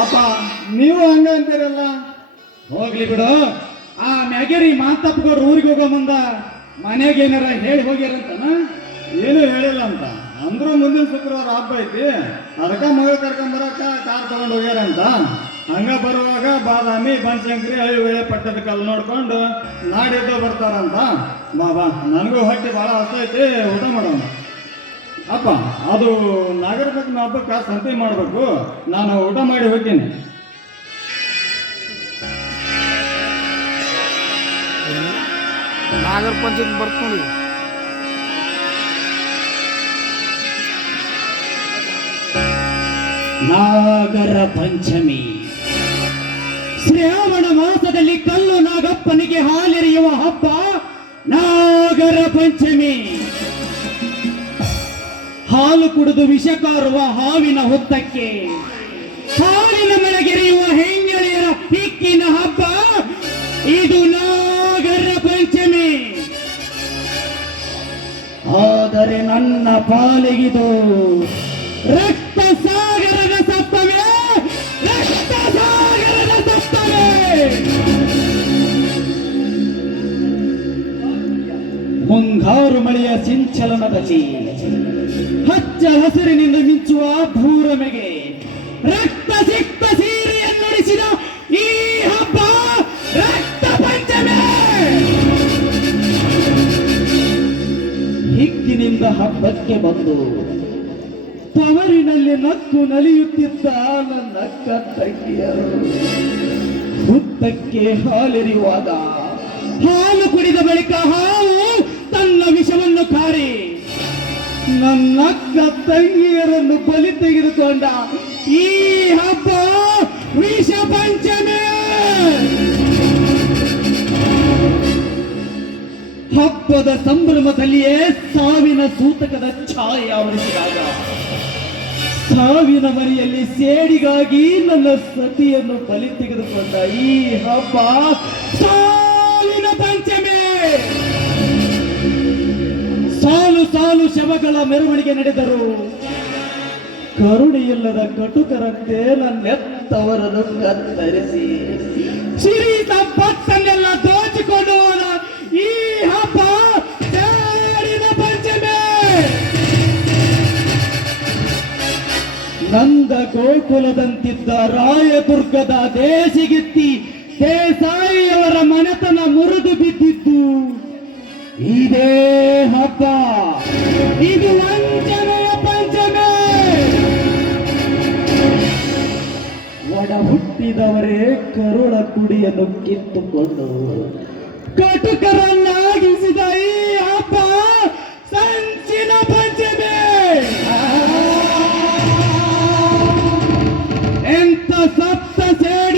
ಅಪ್ಪ ನೀವು ಹಂಗ ಅಂತೀರಲ್ಲ. ಹೋಗ್ಲಿ ಬಿಡು. ಆ ಮ್ಯಾಗೇರಿ ಮಾತಪ್ಪಗೋರು ಊರಿಗೆ ಹೋಗೋ ಮುಂದ ಮನೆಗೆ ಏನಾರ ಹೇಳಿ ಹೋಗ್ಯಾರಂತನ? ಏನು ಹೇಳಿಲ್ಲ ಅಂತ ಅಂದ್ರು ಮುಂದಿನ ಶುಕ್ರವಾರ ಹಬ್ಬ ಐತಿ, ಅದಕ್ಕ ಮಗಳು ಕರ್ಕೊಂಡ್ ಬರಕ ಕಾರ್ ತಗೊಂಡ್ ಹೋಗ್ಯಾರಂತ. ಹಂಗ ಬರುವಾಗ ಬಾದಾಮಿ ಬನಶಂಕರಿ ಹಳ್ಳಿ ಪಟ್ಟದ ಕಲ್ಲು ನೋಡ್ಕೊಂಡು ನಾಡಿದ್ದು ಬರ್ತಾರಂತ. ಬಾ ನನಗೂ ಹೊಟ್ಟೆ ಭಾಳ ಹಸ್ತೈತಿ, ಊಟ ಮಾಡೋಣ. ಅಪ್ಪ ಅದು ನಾಗರಪಟ್ಟಣ ಹಬ್ಬಕ್ಕೆ ಸಂತೆ ಮಾಡಬೇಕು, ನಾನು ಊಟ ಮಾಡಿ ಹೋಗ್ತೀನಿ. ನಾಗರ ಪಂಚಮಿ ಬರ್ತೀನಿ. ನಾಗರ ಪಂಚಮಿ ಶ್ರಾವಣ ಮಾಸದಲ್ಲಿ ಕಲ್ಲು ನಾಗಪ್ಪನಿಗೆ ಹಾಲೆರೆಯುವ ಹಬ್ಬ ನಾಗರ ಪಂಚಮಿ. ಹಾಲು ಕುಡಿದು ವಿಷ ಕಾರುವ ಹಾವಿನ ಹೊತ್ತಕ್ಕೆ ಹಾಲಿನ ಮೆಳಗೆರೆಯುವ ಹೆಂಗಳೆಯರ ಹಿಕ್ಕಿನ ಹಬ್ಬ ಇದು ನಾಗರ ಪಂಚಮಿ. ಆದರೆ ನನ್ನ ಪಾಲಿಗಿದು ರಕ್ತ ಸಾಗರದ ಸಪ್ತಮೇ, ರಕ್ತ ಸಾಗರದ ಸಪ್ತಮೇ. ಮುಂಗಾರು ಮಳೆಯ ಸಿಂಚಲನದಲ್ಲಿ ಹಚ್ಚ ಹಸಿರಿನಿಂದ ಮಿಂಚುವ ಭೂರಮೆಗೆ ರಕ್ತ ಸಿಕ್ತ ಸೀರೆಯನ್ನುಡಿಸಿದ ಈ ಹಬ್ಬ ರಕ್ತ ಪಂಚಮಿ. ಹಿಗ್ಗಿನಿಂದ ಹಬ್ಬಕ್ಕೆ ಬಂದು ತವರಿನಲ್ಲಿ ನಕ್ಕು ನಲಿಯುತ್ತಿದ್ದ ನನ್ನ ಅಕ್ಕ ತಂಗಿಯರು ಹುತ್ತಕ್ಕೆ ಹಾಲೆರೆಯುವಾಗ ಹಾಲು ಕುಡಿದ ಬಳಿಕ ಹಾವು ತನ್ನ ವಿಷವನ್ನು ಕಾರಿ ನನ್ನ ಅಕ್ಕ ತಂಗಿಯರನ್ನು ಬಲಿ ತೆಗೆದುಕೊಂಡ ಈ ಹಬ್ಬ ವಿಷ ಪಂಚಮಿ. ಹಬ್ಬದ ಸಂಭ್ರಮದಲ್ಲಿಯೇ ಸಾವಿನ ಸೂತಕದ ಛಾಯೆ ಆವರಿಸಿದಾಗ ಸಾವಿನ ಮನೆಯಲ್ಲಿ ಸೇಡಿಗಾಗಿ ನನ್ನ ಸತಿಯನ್ನು ಬಲಿ ತೆಗೆದುಕೊಂಡ ಈ ಹಬ್ಬ ಸಾವಿನ ಪಂಚಮಿ. ಸಾಲು ಸಾಲು ಶವಗಳ ಮೆರವಣಿಗೆ ನಡೆದರು. ಕರುಣೆಯಿಲ್ಲದ ಕಟುಕರಂತೆ ನನ್ನೆತ್ತವರನ್ನು ಕತ್ತರಿಸಿ ಸಿರಿ ಸಂಪತ್ತನ್ನೆಲ್ಲ ದೋಚಿಕೊಂಡು ಹೋದ ಈ ಹಬ್ಬ ಸೇಡಿನ ಪಂಚಮಿ. ನಂದ ಗೋಕುಲದಂತಿದ್ದ ರಾಯದುರ್ಗದ ದೇಶಿಗಿತ್ತಿ ದೇಸಾಯಿಯವರ ಮನೆತನ ಮುರಿದು ಬಿದ್ದಿದ್ದು ಇದೇ ಹಬ್ಬ. ಇದು ವಂಚನೆಯ ಪಂಚಮಿ. ಒಡ ಹುಟ್ಟಿದವರೇ ಕರುಳ ಕುಡಿಯನ್ನು ಕಿತ್ತುಕೊಂಡು ಕಟುಕರನ್ನಾಗಿಸಿದ ಈ ಹಬ್ಬ ಸಂಚಿನ ಪಂಚಮಿ. ಎಂತ